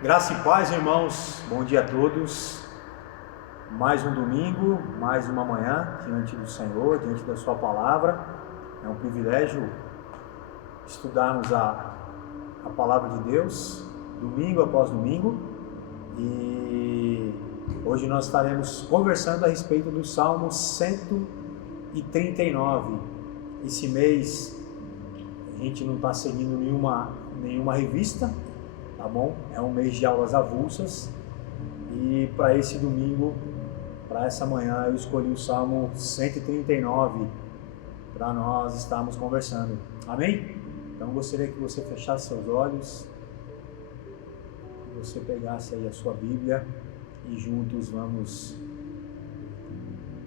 Graça e paz, irmãos. Bom dia a todos. Mais um domingo, mais uma manhã diante do Senhor, diante da sua palavra. É um privilégio estudarmos a palavra de Deus, domingo após domingo. E hoje nós estaremos conversando a respeito do Salmo 139. Esse mês a gente não está seguindo nenhuma revista, tá bom? É um mês de aulas avulsas e para esse domingo, para essa manhã, eu escolhi o Salmo 139 para nós estarmos conversando. Amém? Então gostaria que você fechasse seus olhos, que você pegasse aí a sua Bíblia e juntos vamos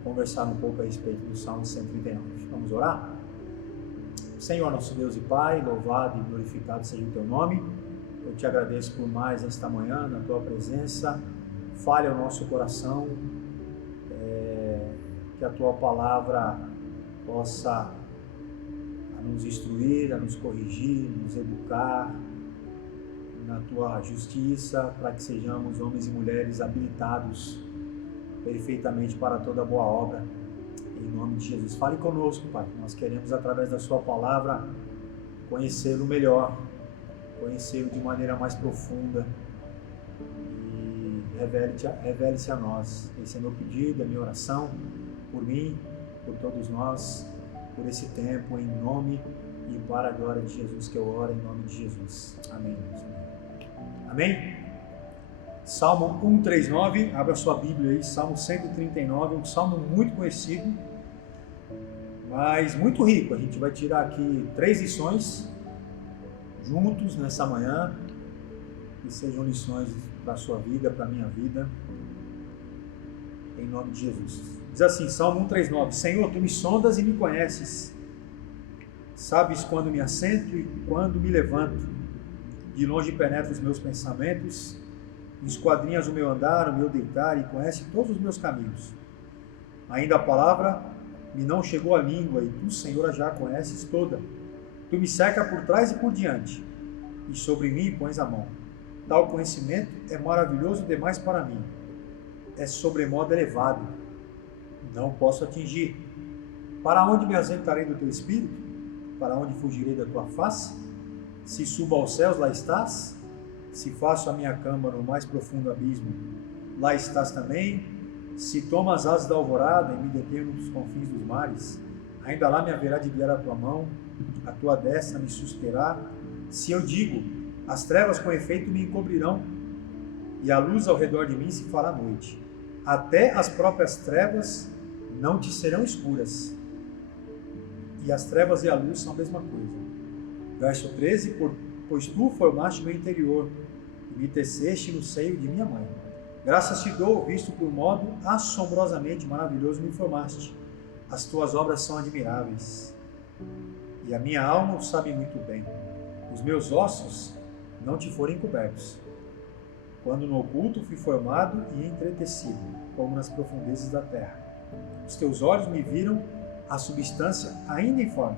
conversar um pouco a respeito do Salmo 139. Vamos orar? Senhor, nosso Deus e Pai, louvado e glorificado seja o teu nome. Eu te agradeço por mais esta manhã, na tua presença. Fale ao nosso coração, que a tua palavra possa nos instruir, a nos corrigir, nos educar na tua justiça, para que sejamos homens e mulheres habilitados perfeitamente para toda boa obra. Em nome de Jesus, fale conosco, Pai. Nós queremos, através da sua palavra, conhecê-lo melhor, conhecê-lo de maneira mais profunda e revele-se a nós. Esse é meu pedido, a minha oração, por mim, por todos nós, por esse tempo, em nome e para a glória de Jesus que eu oro, em nome de Jesus. Amém. Amém? Salmo 139, abra sua Bíblia aí, Salmo 139, um salmo muito conhecido, mas muito rico. A gente vai tirar aqui 3 lições juntos nessa manhã, que sejam lições para a sua vida, para a minha vida, em nome de Jesus. Diz assim, Salmo 139, Senhor, Tu me sondas e me conheces, sabes quando me assento e quando me levanto, de longe penetra os meus pensamentos, esquadrinhas o meu andar, o meu deitar e conhece todos os meus caminhos. Ainda a palavra me não chegou à língua e Tu, Senhor, a já conheces toda. Tu me cerca por trás e por diante, e sobre mim pões a mão. Tal conhecimento é maravilhoso demais para mim. É sobremodo elevado, não posso atingir. Para onde me ausentarei do Teu Espírito? Para onde fugirei da Tua face? Se subo aos céus, lá estás. Se faço a minha cama no mais profundo abismo, lá estás também. Se tomo as asas da alvorada e me detenho nos confins dos mares, ainda lá me haverá de guiar a Tua mão, a Tua destra me susterá. Se eu digo, as trevas com efeito me encobrirão, e a luz ao redor de mim se fará noite, até as próprias trevas não te serão escuras. E as trevas e a luz são a mesma coisa. Verso 13, pois Tu formaste meu interior, e me teceste no seio de minha mãe. Graças te dou, visto por modo assombrosamente maravilhoso me formaste. As Tuas obras são admiráveis, e a minha alma o sabe muito bem. Os meus ossos não te foram encobertos, quando no oculto fui formado e entretecido, como nas profundezas da terra. Os Teus olhos me viram a substância ainda informe,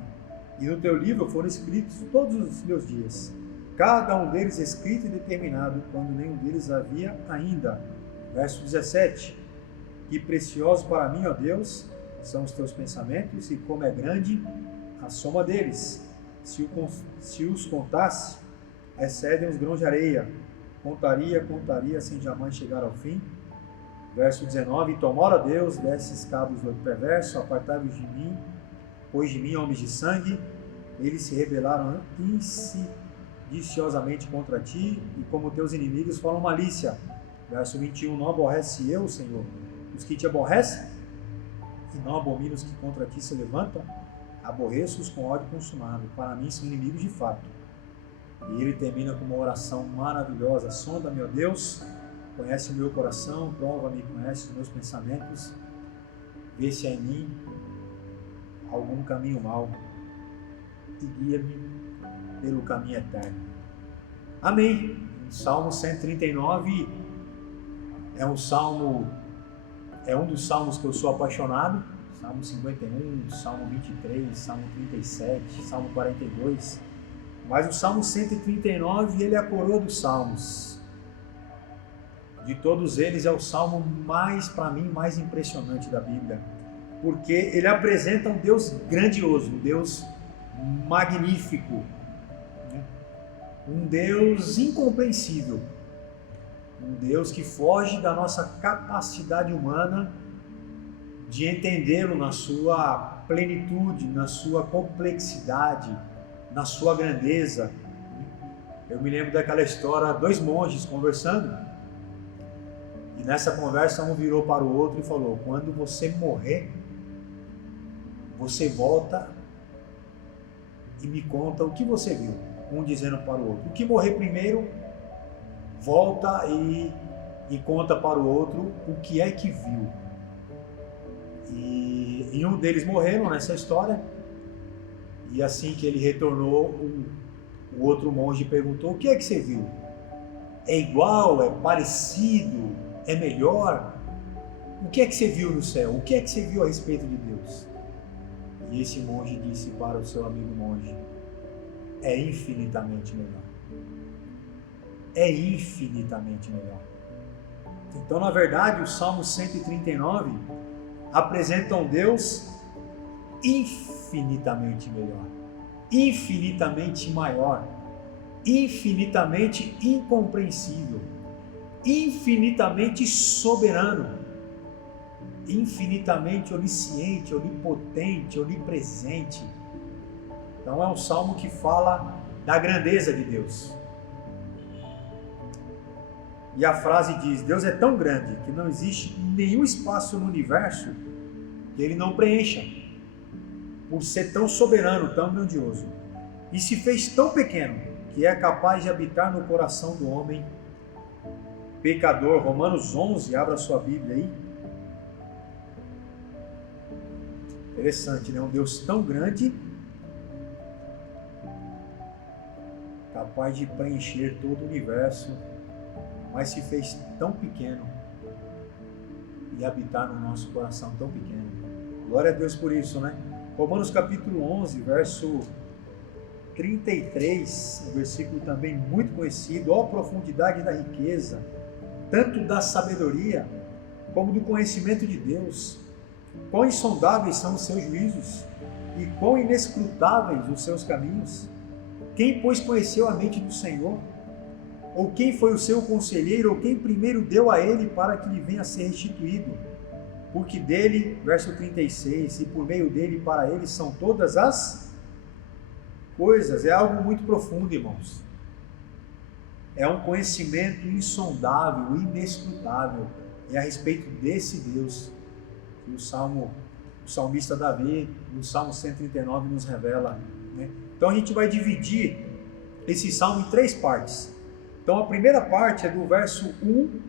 e no Teu livro foram escritos todos os meus dias, cada um deles escrito e determinado, quando nenhum deles havia ainda. Verso 17, que preciosos para mim, ó Deus, são os Teus pensamentos, e como é grande a soma deles. Se os contasse, excedem os grãos de areia. Contaria, sem jamais chegar ao fim. Verso 19, tomara Deus, desses cabos do perverso, apartai-vos de mim, pois de mim, homens de sangue, eles se rebelaram insidiosamente contra ti, e como teus inimigos falam malícia. Verso 21, não aborrece eu, Senhor, os que te aborrecem, e não abomino os que contra ti se levantam? Aborreço-os com ódio consumado, para mim são inimigos de fato. E ele termina com uma oração maravilhosa. Sonda-me, ó Deus, conhece o meu coração, prova-me, conhece os meus pensamentos, vê se há em mim algum caminho mau e guia-me pelo caminho eterno. Amém. Salmo 139 é um dos salmos que eu sou apaixonado. Salmo 51, Salmo 23, Salmo 37, Salmo 42. Mas o Salmo 139, ele é a coroa dos salmos. De todos eles é o salmo para mim, mais impressionante da Bíblia, porque ele apresenta um Deus grandioso, um Deus magnífico, né? Um Deus incompreensível, um Deus que foge da nossa capacidade humana de entendê-lo na sua plenitude, na sua complexidade, na sua grandeza. Eu me lembro daquela história, dois monges conversando, e nessa conversa um virou para o outro e falou: quando você morrer, você volta e me conta o que você viu. Um dizendo para o outro. O que morrer primeiro, volta e conta para o outro o que é que viu. E um deles morreram nessa história, e assim que ele retornou, o outro monge perguntou: o que é que você viu? É igual? É parecido? É melhor? O que é que você viu no céu? O que é que você viu a respeito de Deus? E esse monge disse para o seu amigo monge: é infinitamente melhor. É infinitamente melhor. Então, na verdade, o Salmo 139 apresenta um Deus infinitamente melhor, infinitamente maior, infinitamente incompreensível, infinitamente soberano, infinitamente onisciente, onipotente, onipresente. Então é um salmo que fala da grandeza de Deus. E a frase diz: Deus é tão grande que não existe nenhum espaço no universo que ele não preencha, por ser tão soberano, tão grandioso. E se fez tão pequeno que é capaz de habitar no coração do homem pecador. Romanos 11, abra sua Bíblia aí. Interessante, né? Um Deus tão grande, capaz de preencher todo o universo, mas se fez tão pequeno e habitar no nosso coração tão pequeno. Glória a Deus por isso, né? Romanos capítulo 11, verso 33, um versículo também muito conhecido: ó profundidade da riqueza, tanto da sabedoria como do conhecimento de Deus. Quão insondáveis são os seus juízos e quão inescrutáveis os seus caminhos. Quem, pois, conheceu a mente do Senhor? Ou quem foi o seu conselheiro? Ou quem primeiro deu a ele para que lhe venha a ser restituído? Porque dele, verso 36, e por meio dele e para ele são todas as coisas. É algo muito profundo, irmãos. É um conhecimento insondável, inescrutável. É a respeito desse Deus que o salmista Davi, no Salmo 139, nos revela, né? Então a gente vai dividir esse salmo em três partes. Então a primeira parte é do verso 1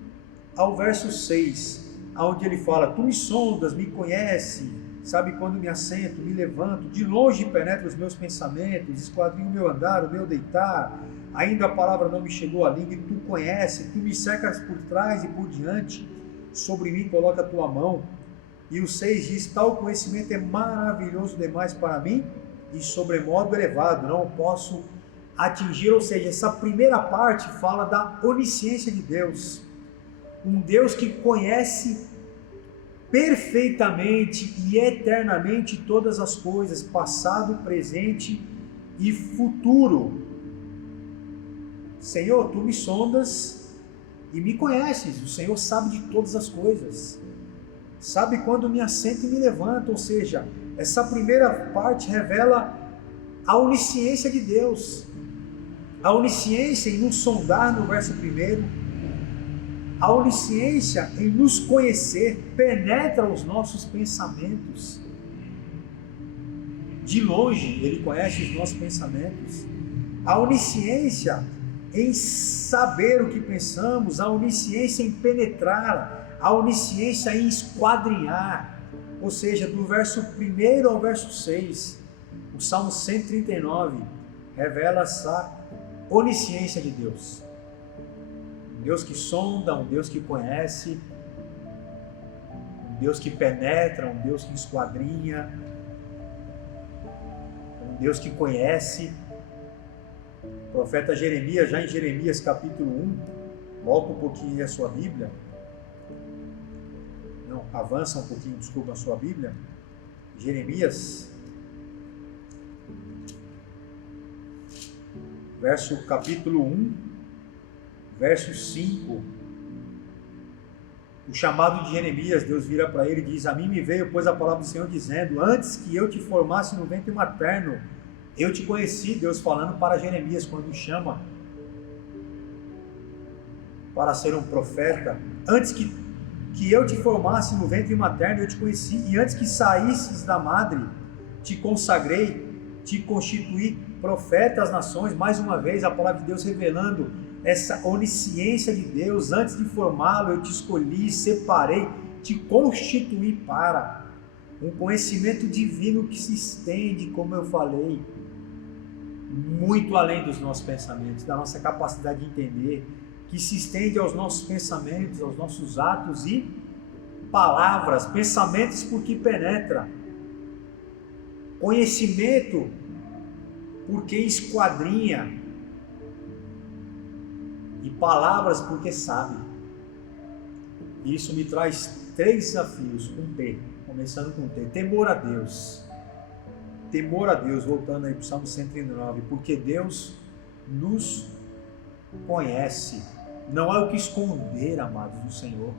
ao verso 6, onde ele fala: tu me sondas, me conhece, sabe quando me assento, me levanto, de longe penetra os meus pensamentos, esquadrinha o meu andar, o meu deitar, ainda a palavra não me chegou à língua, e tu conhece, tu me cercas por trás e por diante, sobre mim coloca a tua mão. E o 6 diz: tal conhecimento é maravilhoso demais para mim e sobremodo elevado, não o posso atingir. Ou seja, essa primeira parte fala da onisciência de Deus, um Deus que conhece perfeitamente e eternamente todas as coisas, passado, presente e futuro. Senhor, tu me sondas e me conheces. O Senhor sabe de todas as coisas, sabe quando me assento e me levanto. Ou seja, essa primeira parte revela a onisciência de Deus, a onisciência em nos sondar no verso 1, a onisciência em nos conhecer, penetra os nossos pensamentos. De longe ele conhece os nossos pensamentos. A onisciência em saber o que pensamos, a onisciência em penetrar, a onisciência em esquadrinhar. Ou seja, do verso 1 ao verso 6, o Salmo 139 revela essa onisciência de Deus. Um Deus que sonda, um Deus que conhece, um Deus que penetra, um Deus que esquadrinha, um Deus que conhece. O profeta Jeremias, já em Jeremias capítulo 1, Volta um pouquinho aí a sua Bíblia. Não, avança um pouquinho, desculpa, a sua Bíblia. Jeremias, capítulo 1, verso 5. O chamado de Jeremias, Deus vira para ele e diz: a mim me veio, pois, a palavra do Senhor dizendo: antes que eu te formasse no ventre materno, eu te conheci. Deus falando para Jeremias, quando o chama para ser um profeta. Antes que eu te formasse no ventre materno, eu te conheci, e antes que saísses da madre, te consagrei, te constituí profeta às nações. Mais uma vez a palavra de Deus revelando essa onisciência de Deus. Antes de formá-lo, eu te escolhi, separei, te constituí para um conhecimento divino que se estende, como eu falei, muito além dos nossos pensamentos, da nossa capacidade de entender, que se estende aos nossos pensamentos, aos nossos atos e palavras. Pensamentos porque penetra, conhecimento porque esquadrinha, e palavras porque sabe. Isso me traz 3 desafios, com T, começando com T. Temor a Deus. Temor a Deus, voltando aí para o Salmo 109, porque Deus nos conhece. Não há o que esconder, amados do Senhor.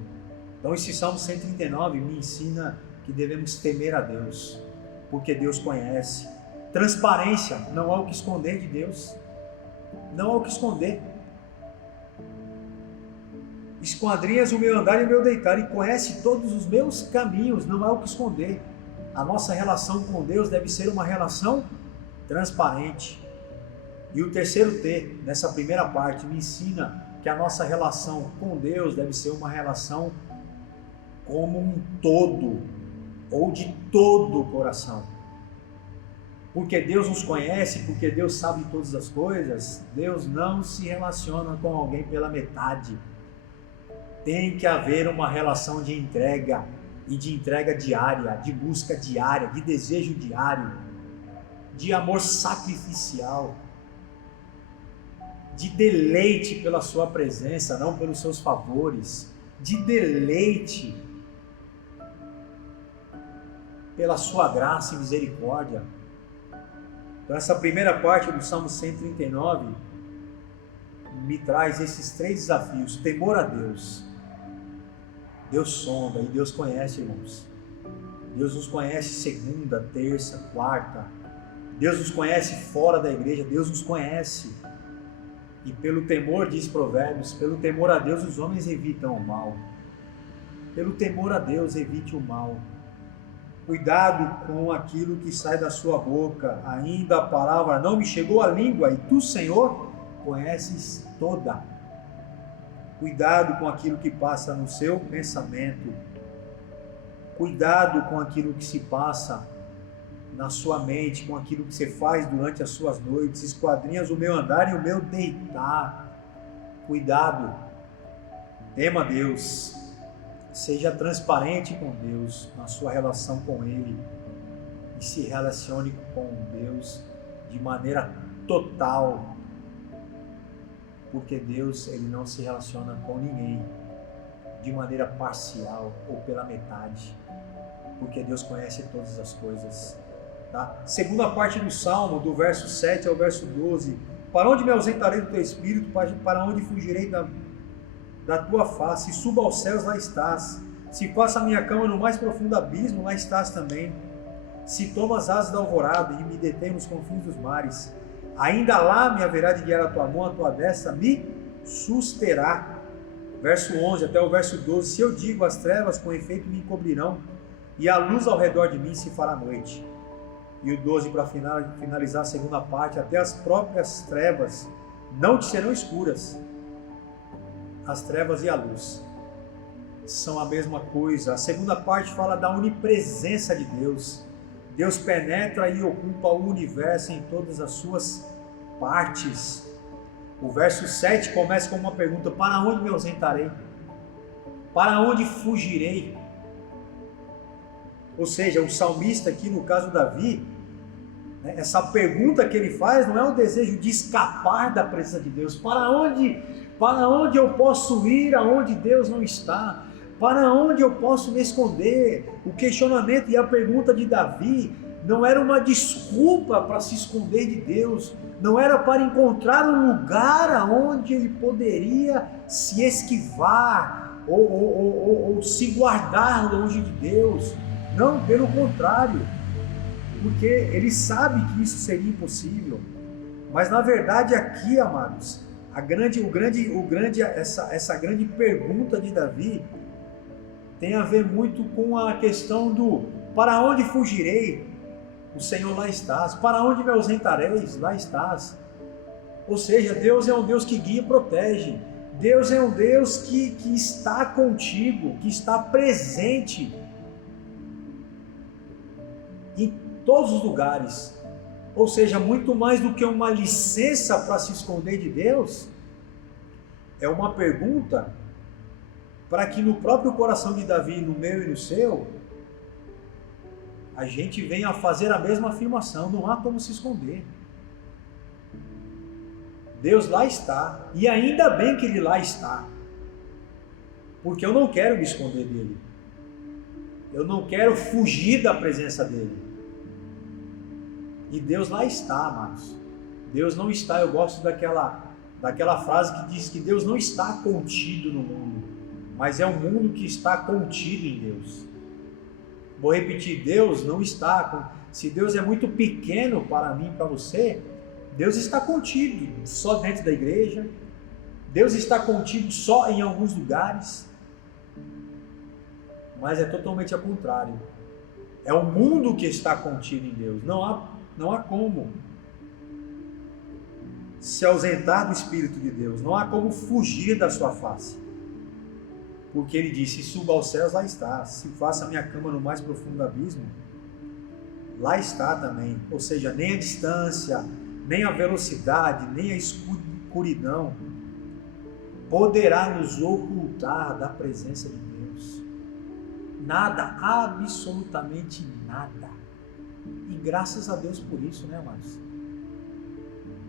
Então esse Salmo 139 me ensina que devemos temer a Deus, porque Deus conhece. Transparência, não há o que esconder de Deus. Não há o que esconder. Esquadrinhas o meu andar e o meu deitar, e conhece todos os meus caminhos, não há o que esconder. A nossa relação com Deus deve ser uma relação transparente. E o terceiro T, nessa primeira parte, me ensina que a nossa relação com Deus deve ser uma relação como um todo, ou de todo o coração. Porque Deus nos conhece, porque Deus sabe de todas as coisas, Deus não se relaciona com alguém pela metade. Tem que haver uma relação de entrega, e de entrega diária, de busca diária, de desejo diário, de amor sacrificial, de deleite pela sua presença, não pelos seus favores, de deleite pela sua graça e misericórdia. Então essa primeira parte do Salmo 139 me traz esses 3 desafios. Temor a Deus. Deus sonda e Deus conhece, irmãos. Deus nos conhece segunda, terça, quarta. Deus nos conhece fora da igreja. Deus nos conhece. E pelo temor, diz Provérbios, pelo temor a Deus os homens evitam o mal. Pelo temor a Deus evite o mal. Cuidado com aquilo que sai da sua boca. Ainda a palavra não me chegou à língua, e tu, Senhor, conheces toda. Cuidado com aquilo que passa no seu pensamento. Cuidado com aquilo que se passa na sua mente, com aquilo que você faz durante as suas noites. Esquadrinhas o meu andar e o meu deitar. Cuidado. Tema Deus. Seja transparente com Deus na sua relação com Ele. E se relacione com Deus de maneira total. Porque Deus, Ele não se relaciona com ninguém de maneira parcial ou pela metade. Porque Deus conhece todas as coisas. Tá? Segunda parte do Salmo, do verso 7 ao verso 12. Para onde me ausentarei do teu espírito? Para onde fugirei da tua face? Se suba aos céus, lá estás. Se faça a minha cama no mais profundo abismo, lá estás também. Se tomo as asas da alvorada e me detém nos confins dos mares, ainda lá me haverá de guiar a tua mão, a tua destra me susterá. Verso 11 até o verso 12. Se eu digo, as trevas com efeito me encobrirão, e a luz ao redor de mim se fará noite. E o 12, para finalizar a segunda parte, até as próprias trevas não te serão escuras. As trevas e a luz são a mesma coisa. A segunda parte fala da onipresença de Deus. Deus penetra e ocupa o universo em todas as suas partes. O verso 7 começa com uma pergunta: para onde me ausentarei? Para onde fugirei? Ou seja, o salmista aqui, no caso Davi, essa pergunta que ele faz não é o desejo de escapar da presença de Deus. Para onde Para onde eu posso ir aonde Deus não está? Para onde eu posso me esconder? O questionamento e a pergunta de Davi não era uma desculpa para se esconder de Deus, não era para encontrar um lugar aonde ele poderia se esquivar ou se guardar longe de Deus. Não, pelo contrário, porque ele sabe que isso seria impossível. Mas na verdade aqui, amados, essa grande pergunta de Davi tem a ver muito com a questão do para onde fugirei? O Senhor lá estás. Para onde me ausentareis? Lá estás. Ou seja, Deus é um Deus que guia e protege. Deus é um Deus que está contigo, que está presente em todos os lugares. Ou seja, muito mais do que uma licença para se esconder de Deus, é uma pergunta para que no próprio coração de Davi, no meu e no seu, a gente venha a fazer a mesma afirmação: não há como se esconder. Deus lá está, e ainda bem que Ele lá está, porque eu não quero me esconder dEle, eu não quero fugir da presença dEle. E Deus lá está, amados. Deus não está, eu gosto daquela frase que diz que Deus não está contido no mundo, mas é o mundo que está contido em Deus. Vou repetir, Deus não está, se Deus é muito pequeno para mim e para você, Deus está contido só dentro da igreja, Deus está contido só em alguns lugares, mas é totalmente ao contrário. É o mundo que está contido em Deus. Não há como se ausentar do Espírito de Deus, não há como fugir da sua face. Porque Ele disse: se suba aos céus, lá está. Se faça a minha cama no mais profundo abismo, lá está também. Ou seja, nem a distância, nem a velocidade, nem a escuridão poderá nos ocultar da presença de Deus. Nada, absolutamente nada. E graças a Deus por isso, né, amados?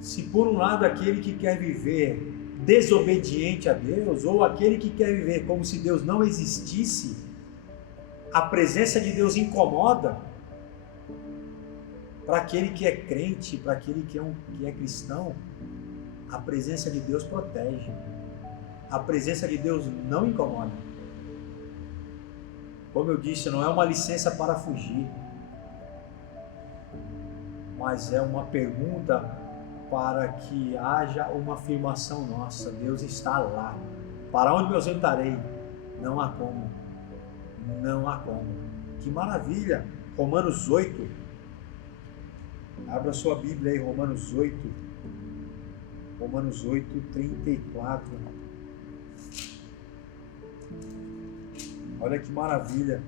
Se por um lado aquele que quer viver desobediente a Deus, ou aquele que quer viver como se Deus não existisse, a presença de Deus incomoda, para aquele que é crente, para aquele que é cristão, a presença de Deus protege. A presença de Deus não incomoda. Como eu disse, não é uma licença para fugir, mas é uma pergunta para que haja uma afirmação nossa: Deus está lá. Para onde me ausentarei? Não há como. Não há como. Que maravilha! Romanos 8. Abra sua Bíblia aí, Romanos 8. Romanos 8, 34. Olha que maravilha.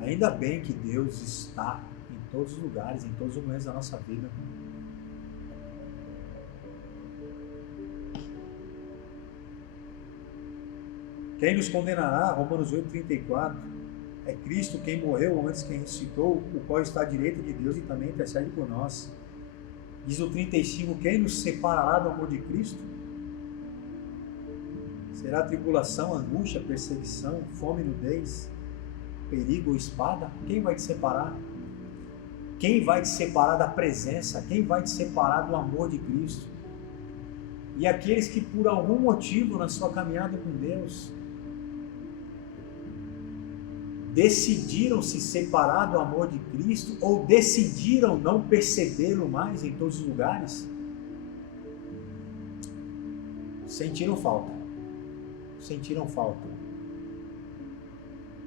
Ainda bem que Deus está em todos os lugares, em todos os momentos da nossa vida. Quem nos condenará? Romanos 8, 34. É Cristo quem morreu antes, quem ressuscitou, o qual está à direita de Deus e também intercede por nós. Diz o 35, quem nos separará do amor de Cristo? Será tribulação, angústia, perseguição, fome, nudez, perigo ou espada? Quem vai te separar? Quem vai te separar da presença? Quem vai te separar do amor de Cristo? E aqueles que por algum motivo na sua caminhada com Deus decidiram se separar do amor de Cristo, ou decidiram não percebê-lo mais em todos os lugares, sentiram falta. Sentiram falta.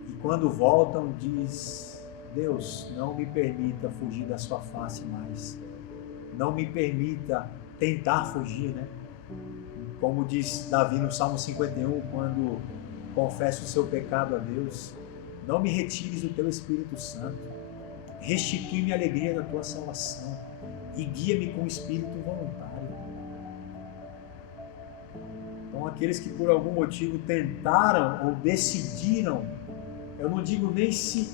E quando voltam, diz: Deus, não me permita fugir da sua face mais. Não me permita tentar fugir, né? Como diz Davi no Salmo 51, quando confessa o seu pecado a Deus: não me retires o teu Espírito Santo, restitui-me a alegria da tua salvação e guia-me com o Espírito voluntário. Então, aqueles que por algum motivo tentaram ou decidiram, eu não digo nem se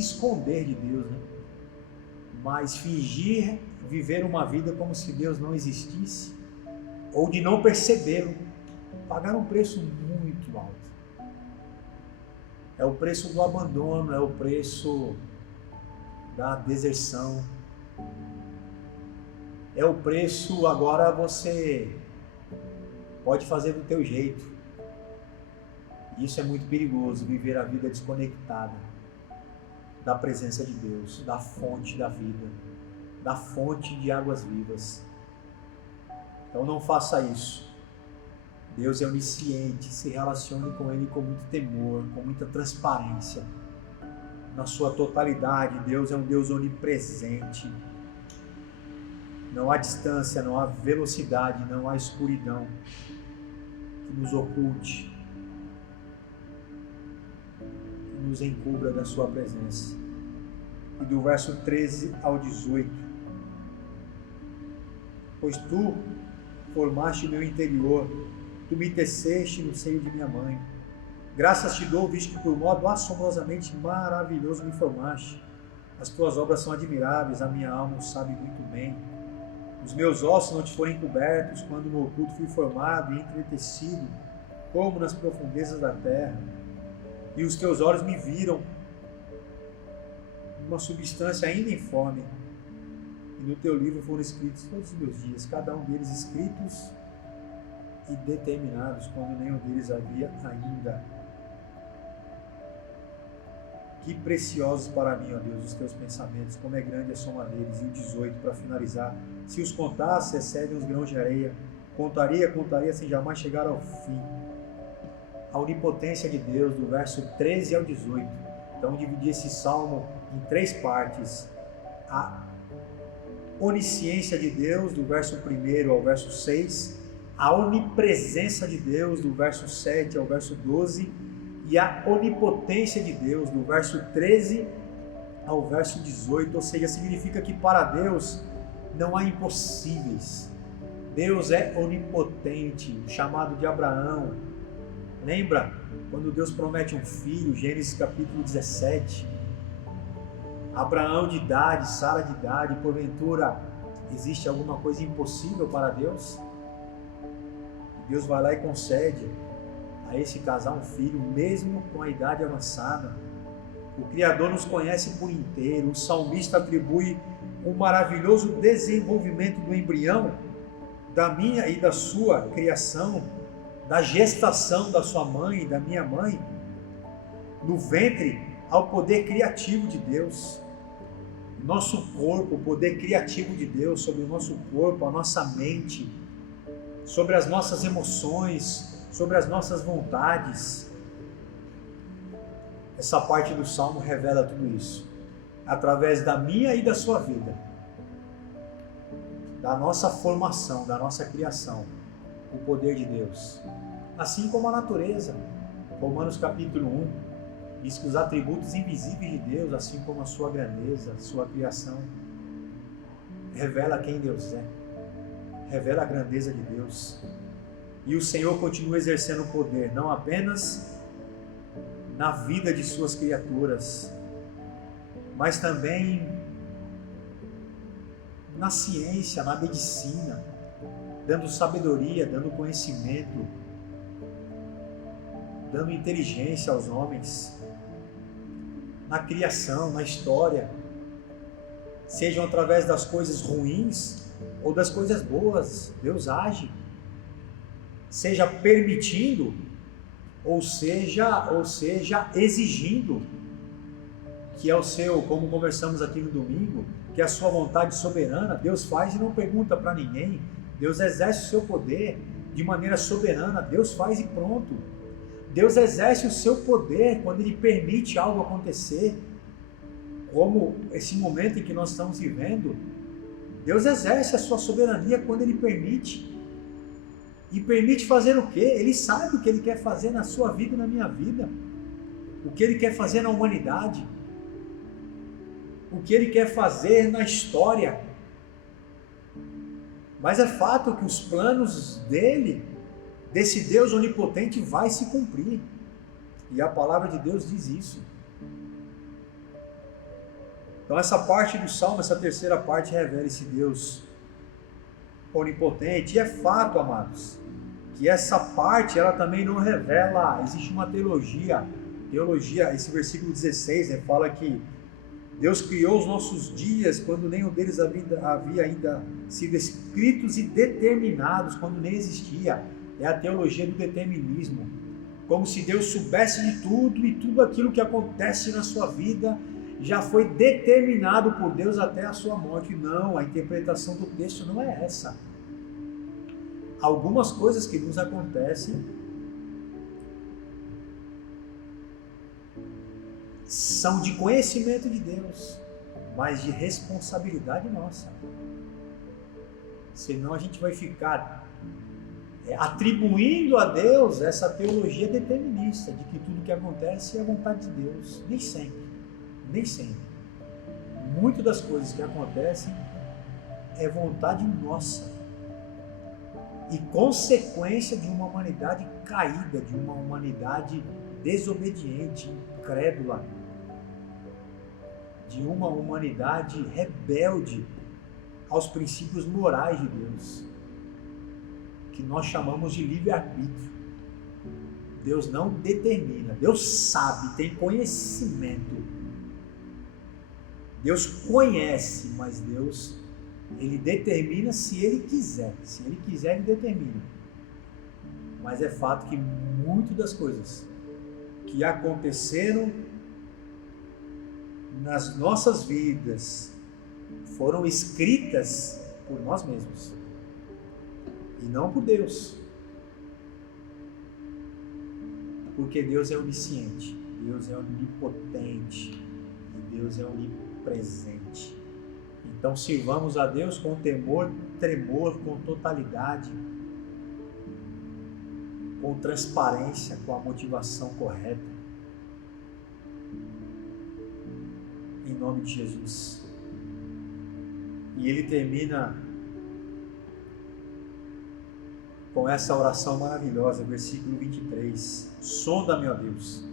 esconder de Deus, né? mas fingir viver uma vida como se Deus não existisse, ou de não percebê-lo, pagaram um preço muito alto. É o preço do abandono, é o preço da deserção, é o preço, agora você pode fazer do teu jeito. Isso é muito perigoso, viver a vida desconectada da presença de Deus, da fonte da vida, da fonte de águas vivas. Então não faça isso. Deus é onisciente, se relacione com Ele com muito temor, com muita transparência. Na sua totalidade, Deus é um Deus onipresente. Não há distância, não há velocidade, não há escuridão que nos oculte, que nos encubra da sua presença. E do verso 13 ao 18. Pois tu formaste meu interior, tu me teceste no seio de minha mãe. Graças te dou, visto que por modo assombrosamente maravilhoso me formaste. As tuas obras são admiráveis, a minha alma o sabe muito bem. Os meus ossos não te foram encobertos, quando no oculto fui formado e entretecido, como nas profundezas da terra. E os teus olhos me viram, uma substância ainda informe. E no teu livro foram escritos todos os meus dias, cada um deles escritos e determinados, quando nenhum deles havia ainda. Que preciosos para mim, ó Deus, os teus pensamentos, como é grande a soma deles. E o 18, para finalizar: se os contasse, excedem os grãos de areia. Contaria, sem jamais chegar ao fim. A onipotência de Deus, do verso 13 ao 18. Então, dividi esse salmo em 3 partes. A onisciência de Deus, do verso 1 ao verso 6. A onipresença de Deus, do verso 7 ao verso 12. E a onipotência de Deus, do verso 13 ao verso 18, ou seja, significa que para Deus não há impossíveis. Deus é onipotente, o chamado de Abraão. Lembra quando Deus promete um filho, Gênesis capítulo 17? Abraão de idade, Sara de idade, porventura existe alguma coisa impossível para Deus? Deus vai lá e concede a esse casal um filho, mesmo com a idade avançada. O Criador nos conhece por inteiro. O salmista atribui um maravilhoso desenvolvimento do embrião, da minha e da sua criação, da gestação da sua mãe e da minha mãe, no ventre, ao poder criativo de Deus. Nosso corpo, o poder criativo de Deus sobre o nosso corpo, a nossa mente, sobre as nossas emoções, sobre as nossas vontades. Essa parte do Salmo revela tudo isso, através da minha e da sua vida, da nossa formação, da nossa criação, o poder de Deus. Assim como a natureza, Romanos capítulo 1, diz que os atributos invisíveis de Deus, assim como a sua grandeza, a sua criação, revela quem Deus é, revela a grandeza de Deus. E o Senhor continua exercendo o poder, não apenas na vida de suas criaturas, mas também na ciência, na medicina, dando sabedoria, dando conhecimento, dando inteligência aos homens, na criação, na história, sejam através das coisas ruins ou das coisas boas. Deus age, seja permitindo, ou seja exigindo, que é o seu, como conversamos aqui no domingo, que é a sua vontade soberana. Deus faz e não pergunta para ninguém. Deus exerce o seu poder de maneira soberana. Deus faz e pronto. Deus exerce o seu poder quando Ele permite algo acontecer, como esse momento em que nós estamos vivendo. Deus exerce a sua soberania quando Ele permite. E permite fazer o quê? Ele sabe o que Ele quer fazer na sua vida e na minha vida. O que Ele quer fazer na humanidade. O que Ele quer fazer na história. Mas é fato que os planos dEle, desse Deus onipotente, vai se cumprir. E a palavra de Deus diz isso. Então essa parte do Salmo, essa terceira parte, revela esse Deus onipotente. E é fato, amados, que essa parte, ela também não revela, existe uma teologia, esse versículo 16, né, fala que Deus criou os nossos dias quando nenhum deles havia ainda sido escritos e determinados, quando nem existia. É a teologia do determinismo. Como se Deus soubesse de tudo e tudo aquilo que acontece na sua vida já foi determinado por Deus até a sua morte. Não, a interpretação do texto não é essa. Algumas coisas que nos acontecem são de conhecimento de Deus, mas de responsabilidade nossa. Senão a gente vai ficar atribuindo a Deus essa teologia determinista, de que tudo que acontece é a vontade de Deus. Nem sempre, nem sempre. Muitas das coisas que acontecem é vontade nossa e consequência de uma humanidade caída, de uma humanidade desobediente, incrédula, de uma humanidade rebelde aos princípios morais de Deus, que nós chamamos de livre-arbítrio. Deus não determina, Deus sabe, tem conhecimento. Deus conhece, mas Deus, Ele determina se Ele quiser. Se Ele quiser, Ele determina. Mas é fato que muitas das coisas que aconteceram nas nossas vidas foram escritas por nós mesmos e não por Deus, porque Deus é onisciente, Deus é onipotente e Deus é onipresente. Então sirvamos a Deus com temor, tremor, com totalidade, com transparência, com a motivação correta. Em nome de Jesus. E ele termina com essa oração maravilhosa, versículo 23. Sonda-me, ó Deus,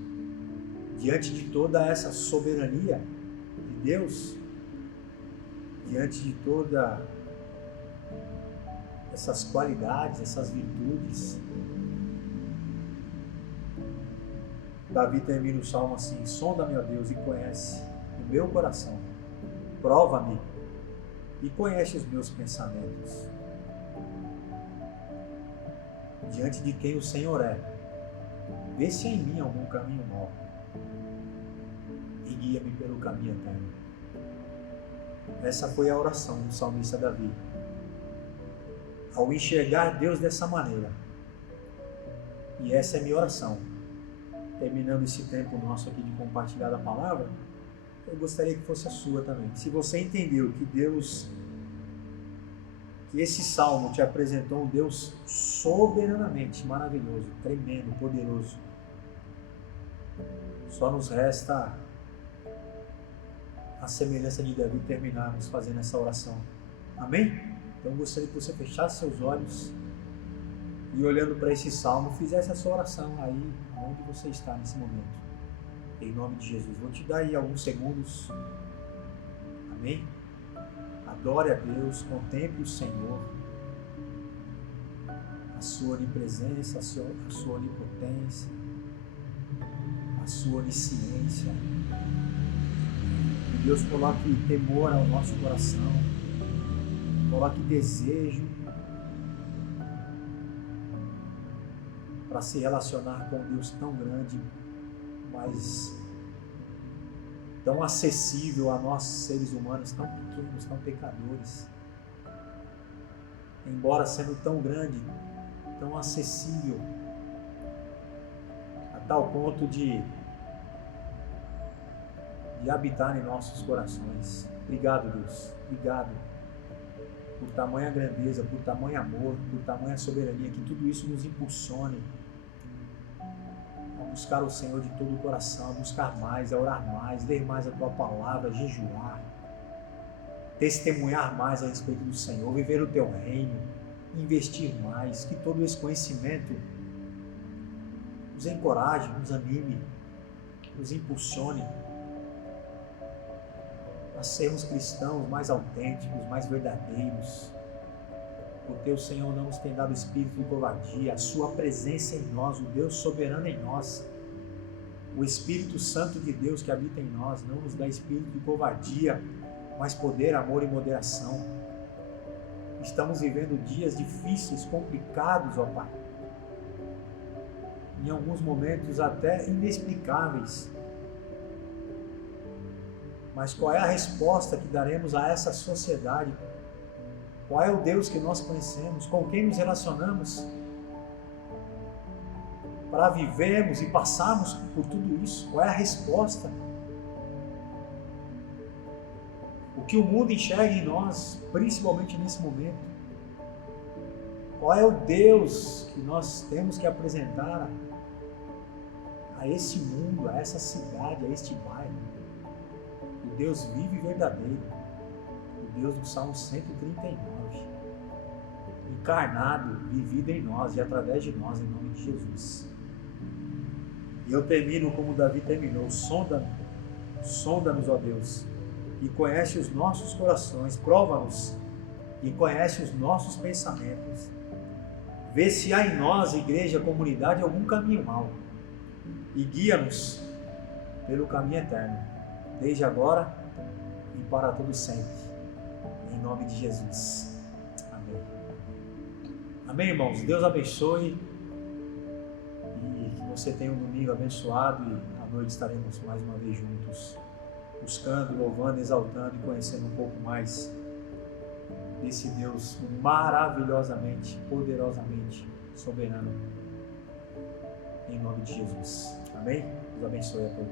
diante de toda essa soberania de Deus, diante de todas essas qualidades, essas virtudes. Davi termina o salmo assim: sonda-me, ó Deus, e conhece o meu coração, prova-me e conhece os meus pensamentos. Diante de quem o Senhor é, vê se há em mim algum caminho mau e guia-me pelo caminho eterno. Essa foi a oração do salmista Davi. Ao enxergar Deus dessa maneira, e essa é a minha oração, terminando esse tempo nosso aqui de compartilhar a palavra, eu gostaria que fosse a sua também. Se você entendeu que Deus, que esse salmo te apresentou um Deus soberanamente maravilhoso, tremendo, poderoso, só nos resta a semelhança de Davi terminarmos fazendo essa oração. Amém? Então eu gostaria que você fechasse seus olhos e olhando para esse salmo, fizesse a sua oração aí onde você está nesse momento. Em nome de Jesus. Vou te dar aí alguns segundos. Amém? Adore a Deus, contemple o Senhor, a sua onipresença, a sua onipotência, a sua onisciência. Que Deus coloque temor ao nosso coração, coloque desejo para se relacionar com um Deus tão grande, mas tão acessível a nós seres humanos, tão pequenos, tão pecadores. Embora sendo tão grande, tão acessível, a tal ponto de habitar em nossos corações. Obrigado, Deus. Obrigado por tamanha grandeza, por tamanho amor, por tamanha soberania, que tudo isso nos impulsione a buscar o Senhor de todo o coração, a buscar mais, a orar mais, ler mais a Tua Palavra, jejuar, testemunhar mais a respeito do Senhor, viver o Teu reino, investir mais, que todo esse conhecimento nos encoraje, nos anime, nos impulsione a sermos cristãos mais autênticos, mais verdadeiros. O teu Senhor não nos tem dado espírito de covardia, a sua presença em nós, o Deus soberano em nós, o Espírito Santo de Deus que habita em nós, não nos dá espírito de covardia, mas poder, amor e moderação. Estamos vivendo dias difíceis, complicados, ó Pai. Em alguns momentos até inexplicáveis. Mas qual é a resposta que daremos a essa sociedade? Qual é o Deus que nós conhecemos? Com quem nos relacionamos? Para vivermos e passarmos por tudo isso? Qual é a resposta? O que o mundo enxerga em nós, principalmente nesse momento? Qual é o Deus que nós temos que apresentar a esse mundo, a essa cidade, a este bairro? O Deus vivo e verdadeiro, o Deus do Salmo 139, encarnado, vivido em nós e através de nós, em nome de Jesus. E eu termino como Davi terminou: sonda-nos, ó Deus, e conhece os nossos corações, prova-nos e conhece os nossos pensamentos. Vê se há em nós, igreja, comunidade, algum caminho mau, e guia-nos pelo caminho eterno, desde agora e para todo sempre, em nome de Jesus. Amém. Amém, irmãos. Deus abençoe e que você tenha um domingo abençoado, e à noite estaremos mais uma vez juntos, buscando, louvando, exaltando e conhecendo um pouco mais desse Deus maravilhosamente, poderosamente soberano, em nome de Jesus. Amém? Deus abençoe a todos.